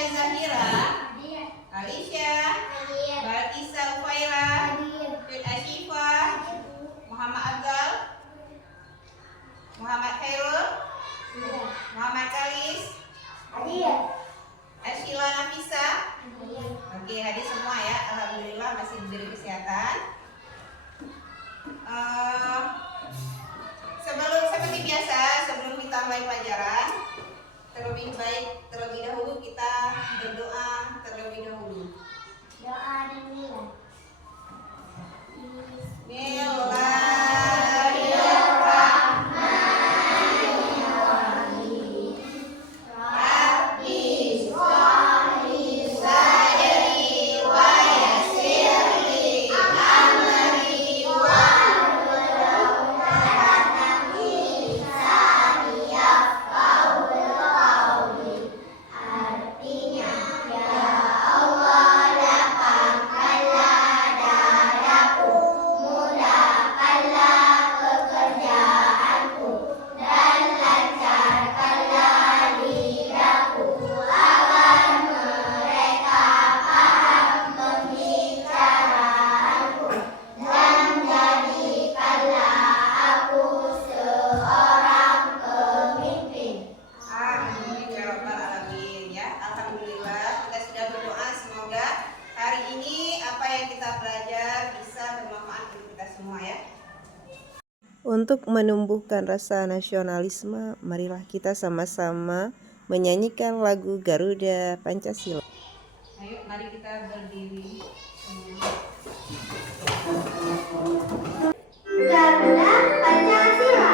Asia Zahira, Alicia, Balkisa Ufaira, Fit Ashifa, Muhammad Abdul, Muhammad Khairul, Muhammad Kalis, Ashila Nafisa. Oke, hadir semua ya. Alhamdulillah masih diberi kesehatan. Seperti biasa, sebelum kita mulai pelajaran, terlebih dahulu kita berdoa terlebih dahulu. Doa dulu. Untuk menumbuhkan rasa nasionalisme, marilah kita sama-sama menyanyikan lagu Garuda Pancasila. Ayo, mari kita berdiri. Garuda Pancasila.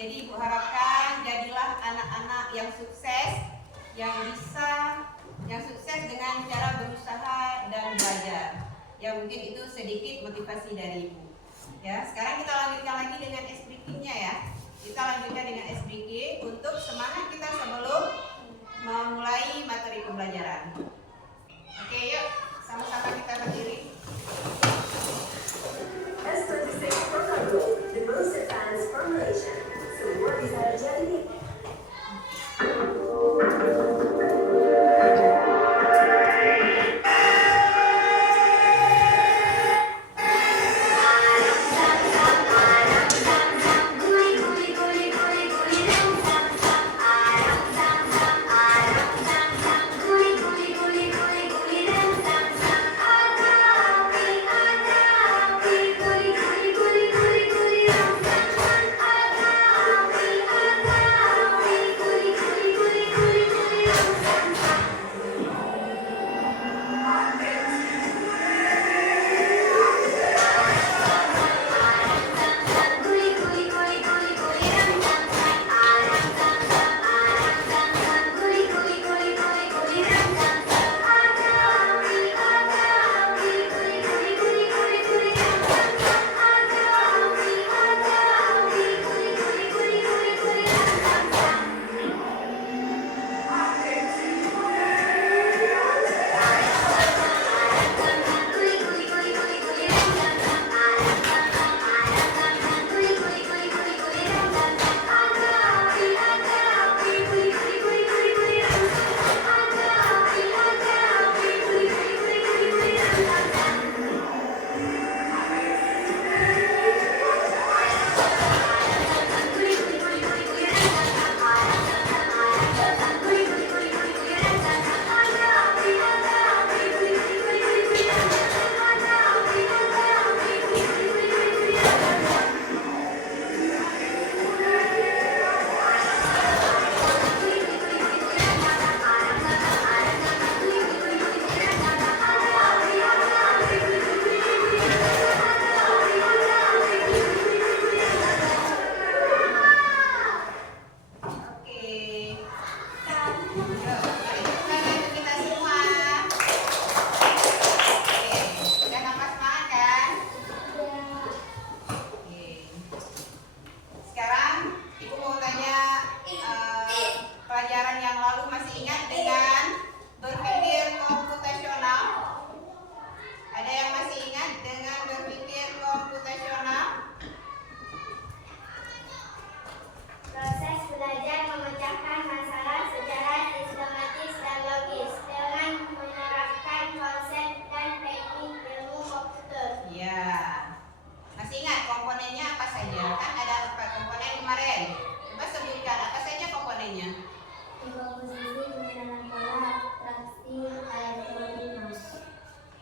Jadi Ibu harapkan jadilah anak-anak yang sukses, yang sukses dengan cara berusaha dan belajar. Ya, mungkin itu sedikit motivasi dari Ibu. Ya, sekarang kita lanjutkan lagi dengan SBK-nya ya. Kita lanjutkan dengan SBK untuk semangat kita sebelum memulai materi pembelajaran. Oke, yuk sama-sama kita berdiri.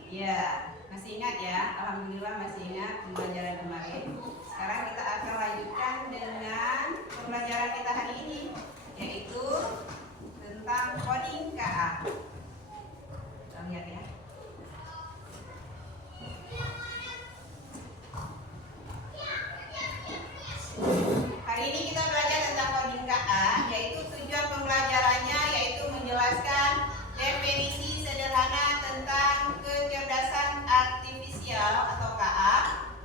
Iya, masih ingat ya? Alhamdulillah masih ingat pembelajaran kemarin. Sekarang kita akan lanjutkan dengan pembelajaran kita hari ini, yaitu tentang coding KA. Kita lihat ya. Hari ini kita belajar tentang coding KA, yaitu tujuan pembelajarannya yaitu menjelaskan definisi sederhana tentang kecerdasan artifisial atau KA,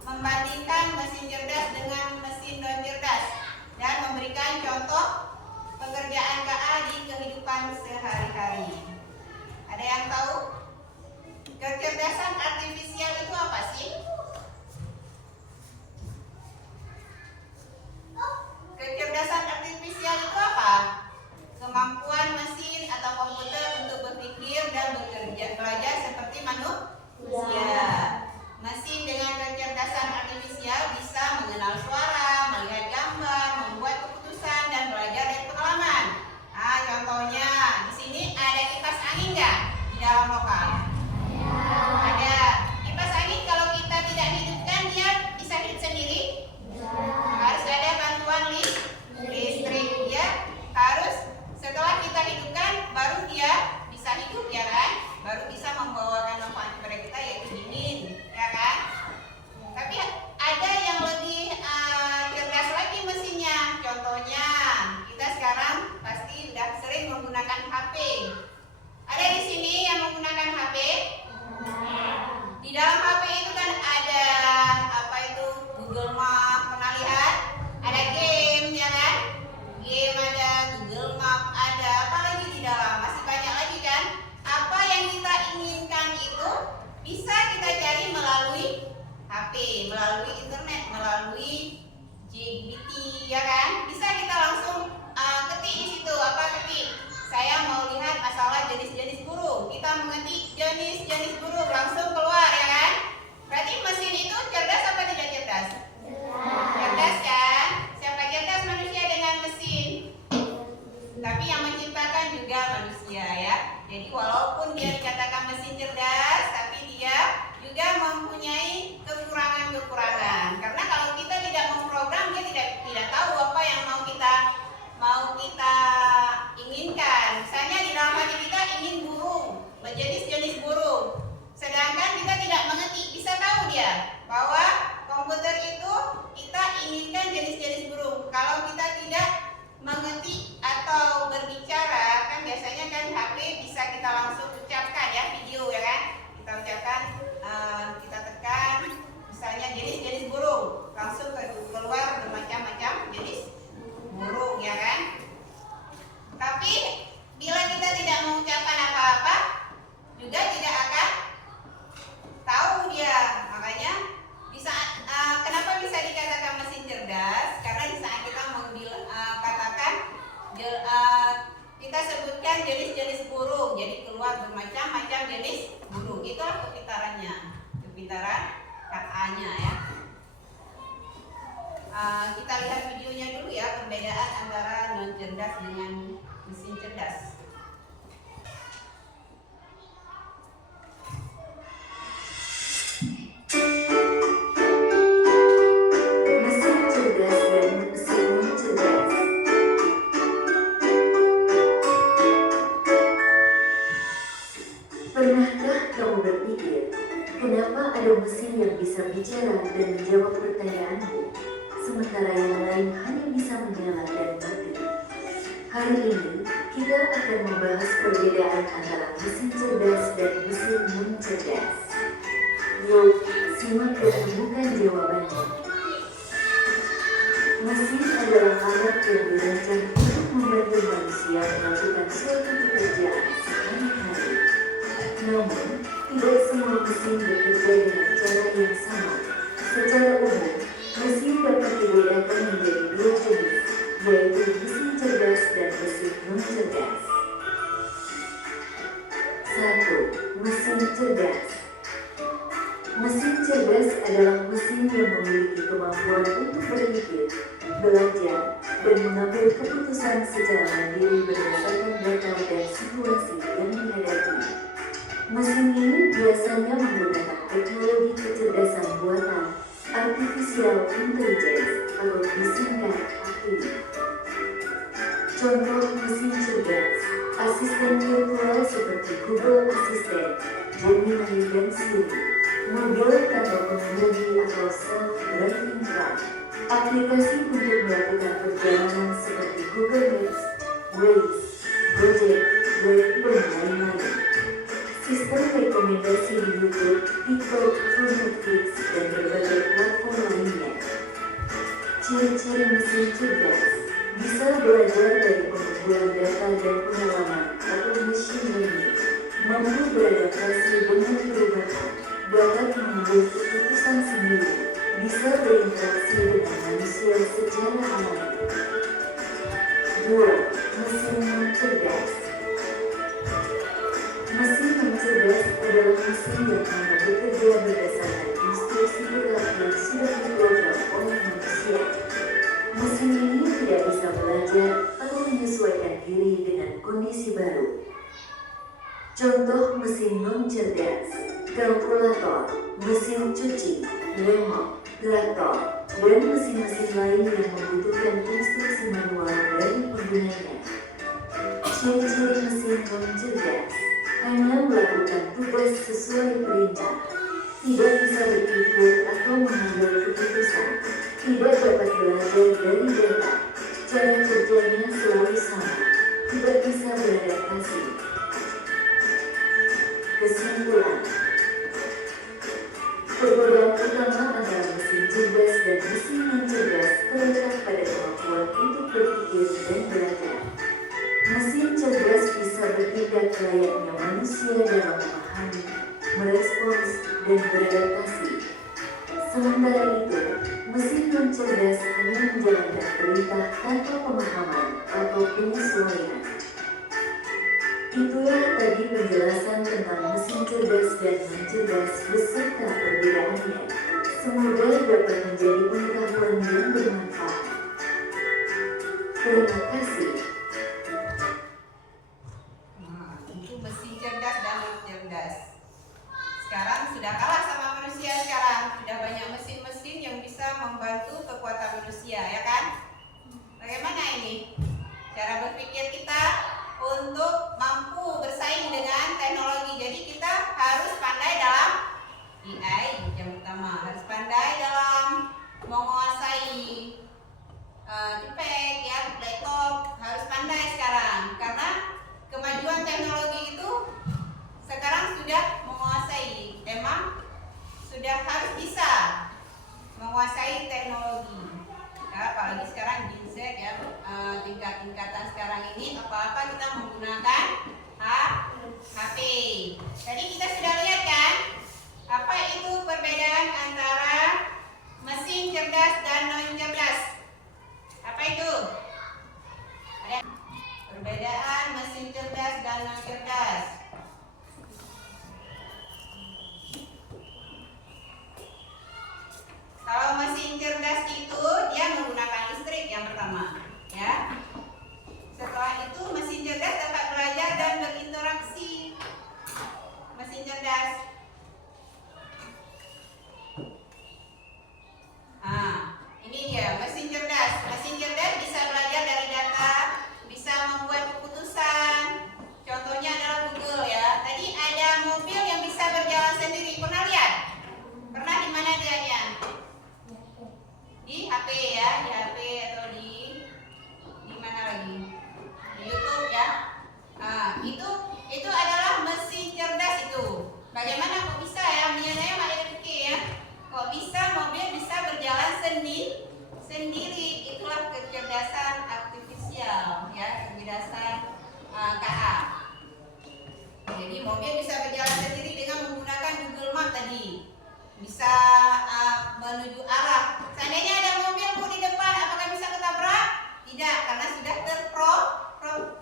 membandingkan mesin cerdas dengan mesin non cerdas, dan memberikan contoh pekerjaan KA di kehidupan sehari-hari. Ada yang tahu kecerdasan artifisial itu apa sih? Kecerdasan artifisial itu apa? Kemampuan mesin atau komputer untuk berpikir dan bekerja belajar seperti manusia. Mesin dengan kecerdasan artifisial bisa mengenal suara, melihat gambar, membuat keputusan, dan belajar dari pengalaman. Nah, contohnya di sini ada kipas angin nggak di dalam lokal? Ada. Kipas angin kalau kita tidak hidupkan dia bisa hidup sendiri? Harus ada bantuan listrik, ya. Harus setelah kita hidupkan baru dia bisa hidup, ya kan? Baru bisa membawakan manfaat kepada kita, yaitu dingin, ya kan? Tapi ada yang lebih cerdas lagi mesinnya. Contohnya kita sekarang pasti sudah sering menggunakan HP. Ada di sini yang menggunakan HP? Di dalam HP itu kan ada apa itu? Google Map, pernah lihat? Ada game, ya kan? Game ada, Google Map ada, apa lagi di dalam? Masih banyak lagi kan? Apa yang kita inginkan itu bisa kita cari melalui HP, melalui internet, melalui GPT, ya kan? Bisa kita langsung ketik di situ. Apa ketik? Saya mau lihat masalah jenis-jenis burung. Kita mengetik jenis-jenis burung, langsung keluar, ya kan? Berarti mesin itu cerdas apa tidak cerdas? Cerdas kan? Siapa cerdas? Manusia dengan mesin. Tapi yang menciptakan juga manusia, ya. Jadi walaupun dia dikatakan mesin cerdas, tapi dia juga mempunyai kekurangan-kekurangan. Karena kalau kita tidak memprogram, dia tidak tahu apa yang mau kita inginkan. Misalnya di dalam hati kita ingin burung, berjenis-jenis burung. Sedangkan kita tidak mengetik, bisa tahu dia bahwa komputer itu kita inginkan jenis-jenis burung. Kalau kita tidak mengetik atau berbicara, kan biasanya kan HP bisa kita langsung ucapkan, ya, video, ya kan? Kita ucapkan, kita tekan misalnya jenis-jenis burung, langsung keluar bermacam-macam jenis burung, ya kan? Tapi bila kita tidak mengucapkan apa-apa, juga tidak akan tahu dia. Makanya di saat kenapa bisa dikatakan mesin cerdas? Karena di saat kita katakan kita sebutkan jenis-jenis burung, jadi keluar bermacam-macam jenis burung. Itulah kepintarannya, kepintaran KA-nya, ya. Kita lihat videonya dulu, ya, perbedaan antara non cerdas dengan mesin cerdas. Mesin cerdas dan mesin non cerdas. Pernahkah kamu berpikir, kenapa ada mesin yang bisa bicara dan menjawab pertanyaanmu, sementara yang lain hanya bisa menyala dan mati? Hari ini, kita akan membahas perbedaan antara mesin cerdas dan mesin non cerdas. Yuk, simak dan temukan jawabannya. Mesin adalah alat yang dirancang untuk membantu manusia melakukan suatu pekerjaan sehari-hari. Namun, tidak semua mesin bekerja dengan cara yang sama. Secara umum, mesin dapat dibedakan menjadi dua jenis, yaitu mesin cerdas dan mesin non cerdas. 1. Mesin cerdas. Mesin cerdas adalah mesin yang memiliki kemampuan untuk berpikir, belajar, dan mengambil keputusan secara mandiri berdasarkan data dan situasi yang dihadapi. Mesin ini biasanya Contoh mesin cerdas, asisten virtual seperti Google Assistant, Gemini dan Siri, mobil tanpa pengemudi atau self-driving car, aplikasi untuk melakukan perjalanan seperti Google Maps, Waze, Gojek, Grab, dan lain-lain. Sistem rekomendasi di YouTube, TikTok, Netflix, dan berbagai platform lainnya. Ciri-ciri mesin cerdas bisa belajar dari pengumpulan data dan pengalaman atau machine learning, mampu beradaptasi dengan perubahan, dapat mengambil keputusan sendiri, bisa berinteraksi dengan manusia secara alami. 2. Mesin non-cerdas. Mesin non-cerdas adalah mesin yang hanya bekerja berdasarkan instruksi tetap yang sudah diprogram oleh manusia. Mesin ini tidak bisa belajar atau menyesuaikan diri dengan kondisi baru. Contoh mesin non-cerdas, kalkulator, mesin cuci, remote, traktor, dan mesin-mesin lain yang membutuhkan instruksi manual dari penggunanya. Ciri-ciri mesin non-cerdas hanya melakukan tugas sesuai perintah, tidak bisa berpikir atau mengambil keputusan, tidak dapat belajar dari data, cara kerjanya selalu sama, tidak bisa beradaptasi. Kesimpulan, perbedaan utama antara mesin cerdas dan mesin non-cerdas terletak pada kemampuan untuk berpikir dan belajar. Mesin cerdas bisa bertindak layaknya manusia dalam memahami, merespons, dan beradaptasi. Sementara itu, mesin non-cerdas hanya menjalankan perintah tanpa pemahaman atau penyesuaian. Itulah tadi penjelasan tentang mesin cerdas dan non-cerdas beserta perbedaannya. Semoga dapat menjadi pengetahuan yang bermanfaat. Terima kasih. Itu mesin cerdas dan non cerdas. Sekarang sudah kalah sama manusia sekarang. Sudah banyak mesin-mesin yang bisa membantu kekuatan manusia, ya kan? Bagaimana ini? Cara berpikir kita untuk mampu bersaing dengan teknologi. Jadi kita harus pandai dalam AI yang pertama. Harus pandai dalam menguasai iPad, ya, laptop. Harus pandai sekarang. Karena kemajuan teknologi itu sekarang sudah menguasai, emang sudah harus bisa menguasai teknologi. Ya, apalagi sekarang di Z, ya, tingkat-tingkatan sekarang ini apa-apa kita menggunakan HP. Tadi kita sudah lihat kan apa itu perbedaan antara mesin cerdas dan non cerdas. Apa itu? Ada perbedaan mesin cerdas dan non cerdas. Kalau mesin cerdas itu dia menggunakan listrik yang pertama, ya. Setelah itu mesin cerdas dapat belajar dan berinteraksi. Mesin cerdas. Ini dia mesin cerdas. Mesin cerdas bisa belajar dari data, bisa membuat keputusan. Contohnya adalah Google, ya. Tadi ada mobil yang bisa berjalan sendiri. Pernah lihat? Pernah di mana lihatnya? Di HP, ya, di HP atau di mana lagi? Di YouTube, ya. Itu adalah mesin cerdas itu. Bagaimana kok bisa, ya? Saya malah pikir, ya. Kok bisa mobil bisa berjalan sendiri? Itulah kecerdasan artifisial, ya, kecerdasan KA. Jadi mobil bisa berjalan sendiri dengan menggunakan Google Map tadi. Bisa menuju arah. Seandainya ada mobil Bu di depan, apakah bisa ketabrak? Tidak, karena sudah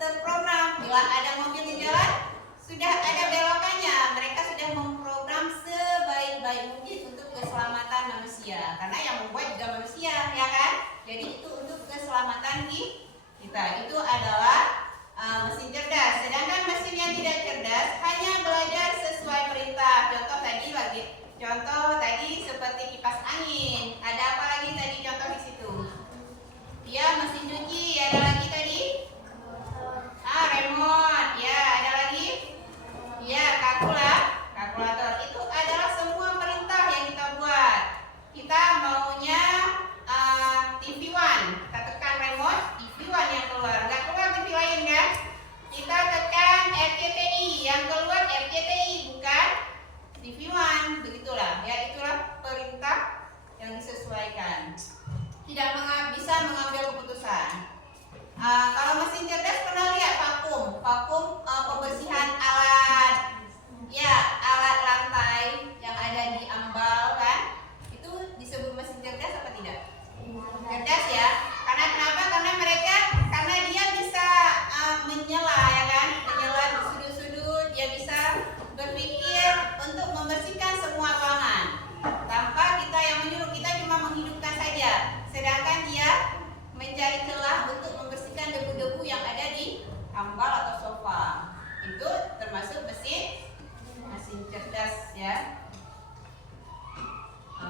terprogram. Bila ada mobil di jalan, sudah ada belokannya. Mereka sudah memprogram sebaik-baik mungkin untuk keselamatan manusia. Karena yang membuat juga manusia, ya kan? Jadi itu untuk keselamatan kita. Itu adalah mesin cerdas. Sedangkan mesin yang tidak cerdas hanya belajar sesuai perintah. Contoh tadi seperti kipas angin. Ada apa lagi tadi contoh di situ? Dia mesin cuci. Ada lagi tadi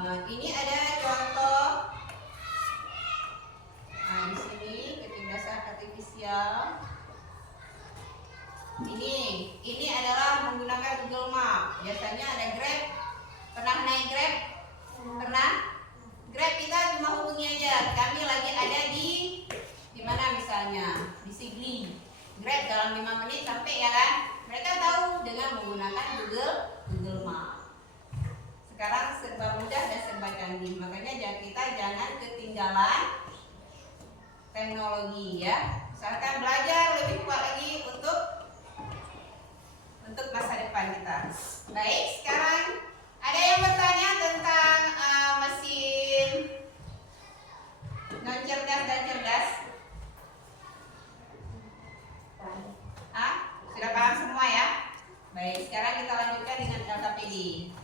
Ini ada contoh. Nah, di sini kecerdasan artifisial. Ini adalah menggunakan Google Map. Biasanya ada Grab. Pernah naik Grab? Pernah? Grab kita cuma hubungi aja. Kami lagi ada di mana misalnya? Di Sigli. Grab dalam 5 menit sampai ya kan? Mereka tahu dengan menggunakan Google Map. Sekarang serba mudah dan serba canggih. Makanya kita jangan ketinggalan teknologi ya. Usahakan belajar lebih kuat lagi untuk masa depan kita. Baik, sekarang ada yang bertanya tentang mesin non cerdas dan cerdas? Sudah paham semua ya? Baik, sekarang kita lanjutkan dengan LKPD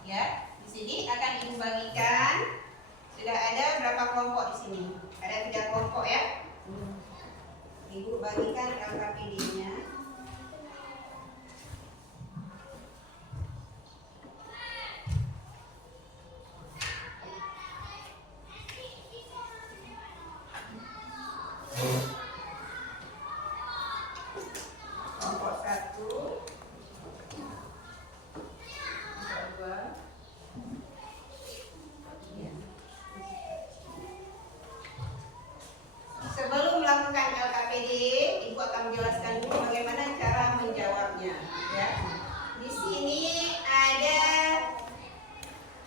ya. Di sini akan Ibu bagikan. Sudah ada berapa kelompok di sini? Ada 3 kelompok ya. Ibu bagikan LKPD-nya. Kelompok 1, kelompok 2. Sebelum melakukan LKPD, Ibu akan menjelaskan dulu bagaimana cara menjawabnya. Ya. Di sini ada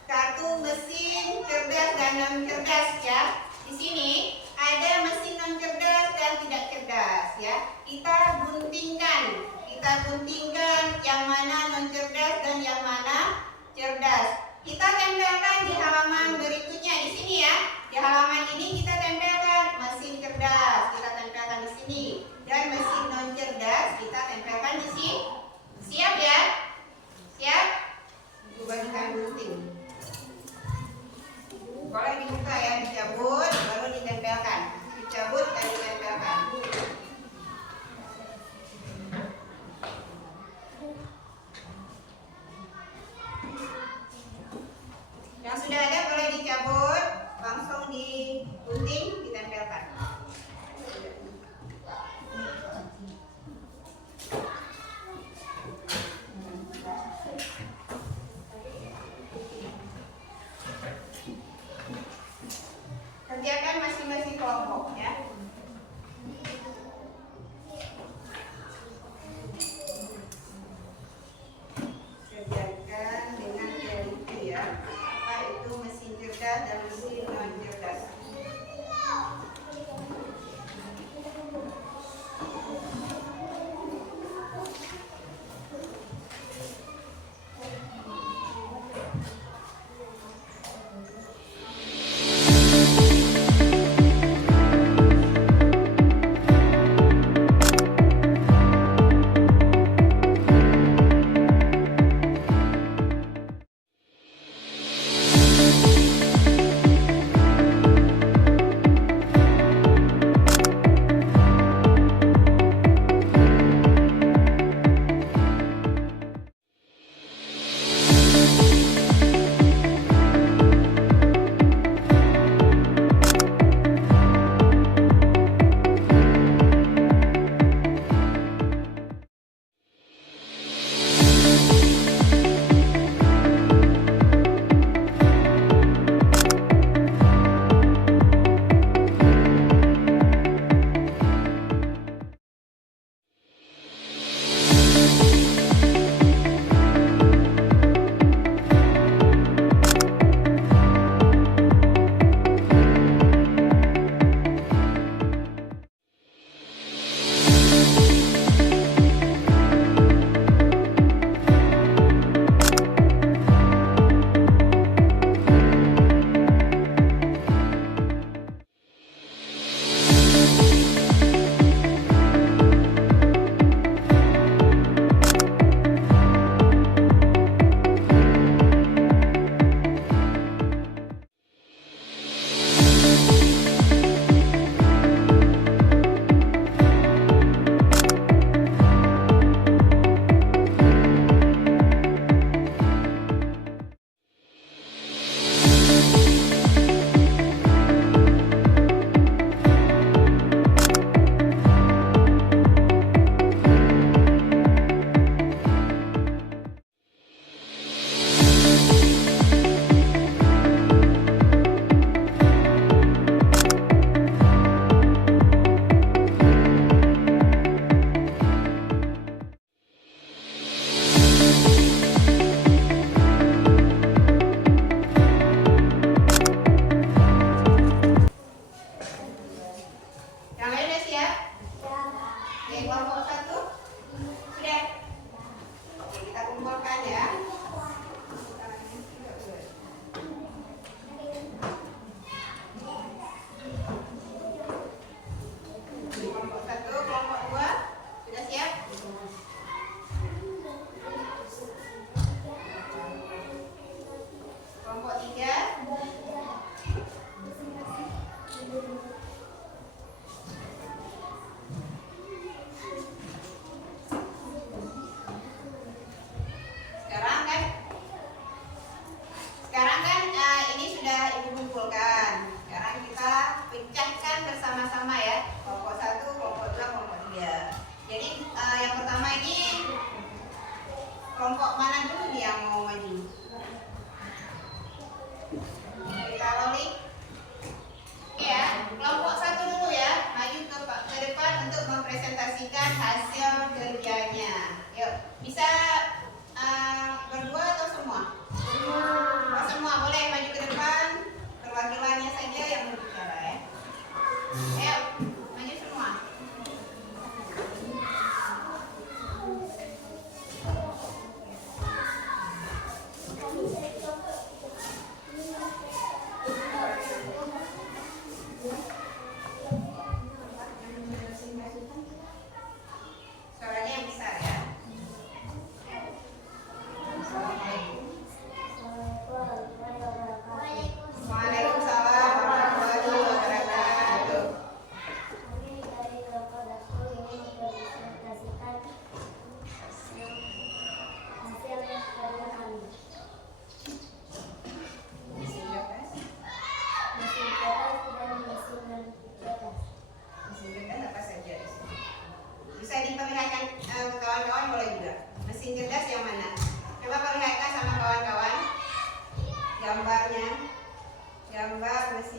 kartu mesin cerdas dan non cerdas ya. Di sini ada mesin non cerdas dan tidak cerdas ya. Kita guntingkan yang mana non cerdas dan yang mana cerdas. Kita tempelkan di halaman berikutnya di sini ya. Di halaman ini kita tempelkan mesin cerdas, kita tempelkan di sini, dan mesin non cerdas kita tempelkan di sini. Siap ya? Siap? Ibu bagikan gunting. Boleh dibuka ya, dicabut baru ditempelkan. Dicabut dan ditempelkan. Yang sudah ada boleh dicabut, langsung digunting, ditempelkan. Kerjakan masing-masing kelompok ya. Kerjakan dengan teliti ya. Apa itu mesin cerdas dan mesin non cerdas.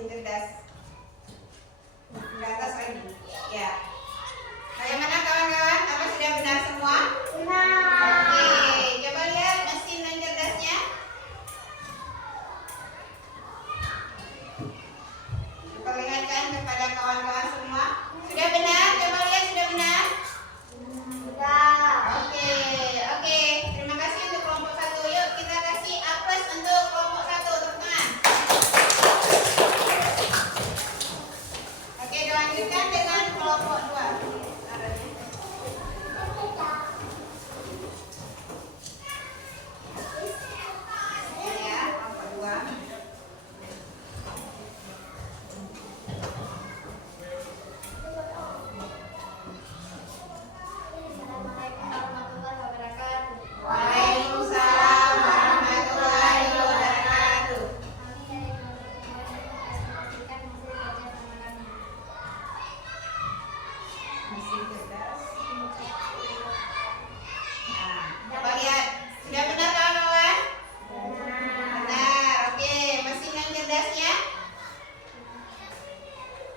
mesin cerdas. Ke atas lagi. Ya. Bagaimana kawan-kawan? Apa sudah benar semua? Oke, coba lihat mesin non cerdasnya. Perlihatkan kepada kawan-kawan semua. Sudah benar? Coba lihat sudah benar? Oke, oke. Terima kasih untuk kelompok 1. Yuk kita kasih A+ untuk kelompok 1. Tepuk tangan. Oke, dilanjutkan dengan kelompok 2. Ini ya, kelompok 2. Waalaikumsalam warahmatullahi wabarakatuh. Mesin cerdas. Nah, coba lihat. Sudah benar kawan-kawan? Benar. Oke, mesin non cerdasnya.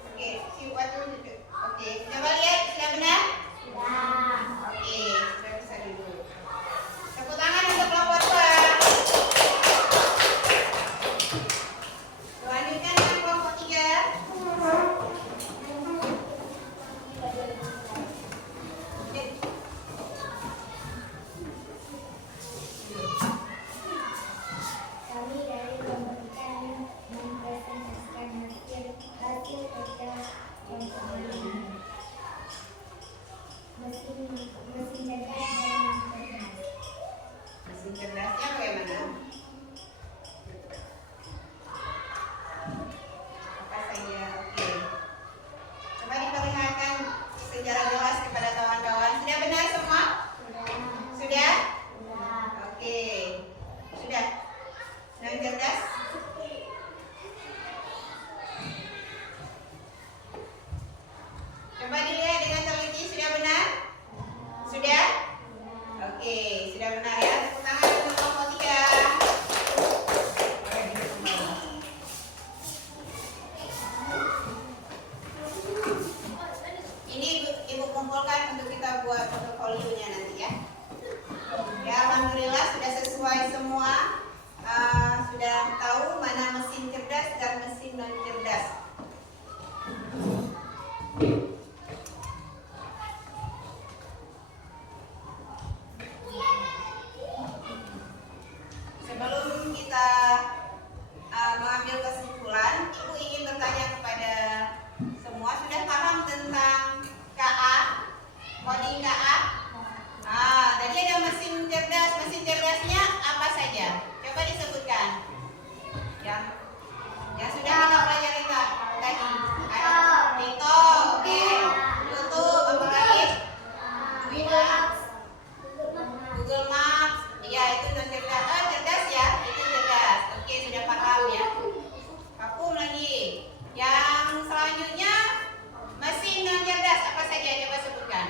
Oke, si waktu duduk. Oke, coba lihat sudah benar? Oke, sudah bisa duduk. Tepuk tangan untuk kelompok 2. Selanjutnya dengan kelompok 3. Kami dari kelompok kita mempresentasikan hasil kerja kelompok kami. Mesin cerdas dan non-cerdas. Mesin cerdasnya bagaimana? Apa saja? Oke. Coba diperlihatkan secara jelas kepada kawan-kawan. Sudah benar semua? Sudah? Oke. Sudah. Non cerdas? Coba dilihat dengan teliti. Sudah benar? Sudah? Oke, sudah benar ya. Tepuk tangan untuk kelompok 3. Ini ibu kumpulkan untuk kita buat portofolionya nanti ya. Ya, alhamdulillah sudah sesuai semua. Sudah tahu mana mesin cerdas dan mesin non cerdas. Sebelum kita mengambil kesimpulan, Ibu ingin bertanya kepada semua, sudah paham tentang KA? Coding KA? Tadi ada mesin cerdas. Mesin cerdasnya apa saja? Coba disebutkan. Yang sudah kita pelajari tadi. Ada Tito, oke. YouTube, apa lagi? Google Maps. Ya, itu non cerdas. Cerdas ya, itu cerdas. Oke, sudah paham ya. Vakum lagi. Yang selanjutnya mesin non cerdas apa saja? Coba sebutkan.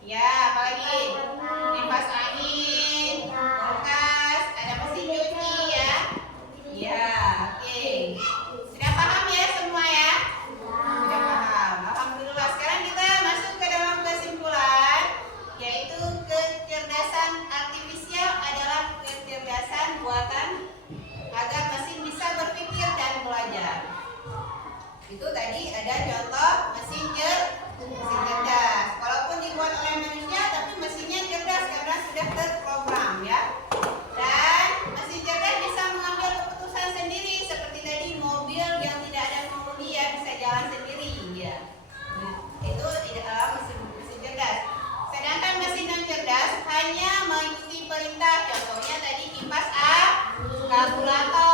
Ya, apa lagi? Kipas angin, kulkas, ada mesin cuci ya. Ya, oke. Sudah paham ya semua ya? Sudah paham. Alhamdulillah. Sekarang kita masuk ke dalam kesimpulan, yaitu kecerdasan artifisial adalah kecerdasan buatan agar mesin bisa berpikir dan belajar. Itu tadi ada contoh mesin cerdas. Walaupun dibuat oleh manusia, tapi mesinnya cerdas karena sudah terprogram ya. Dan mesin cerdas bisa mengambil keputusan sendiri, seperti tadi mobil yang tidak ada pengemudi ya bisa jalan sendiri ya. Itu adalah mesin cerdas. Sedangkan mesin non cerdas hanya mengikuti perintah. Contohnya tadi kipas A, kalkulator.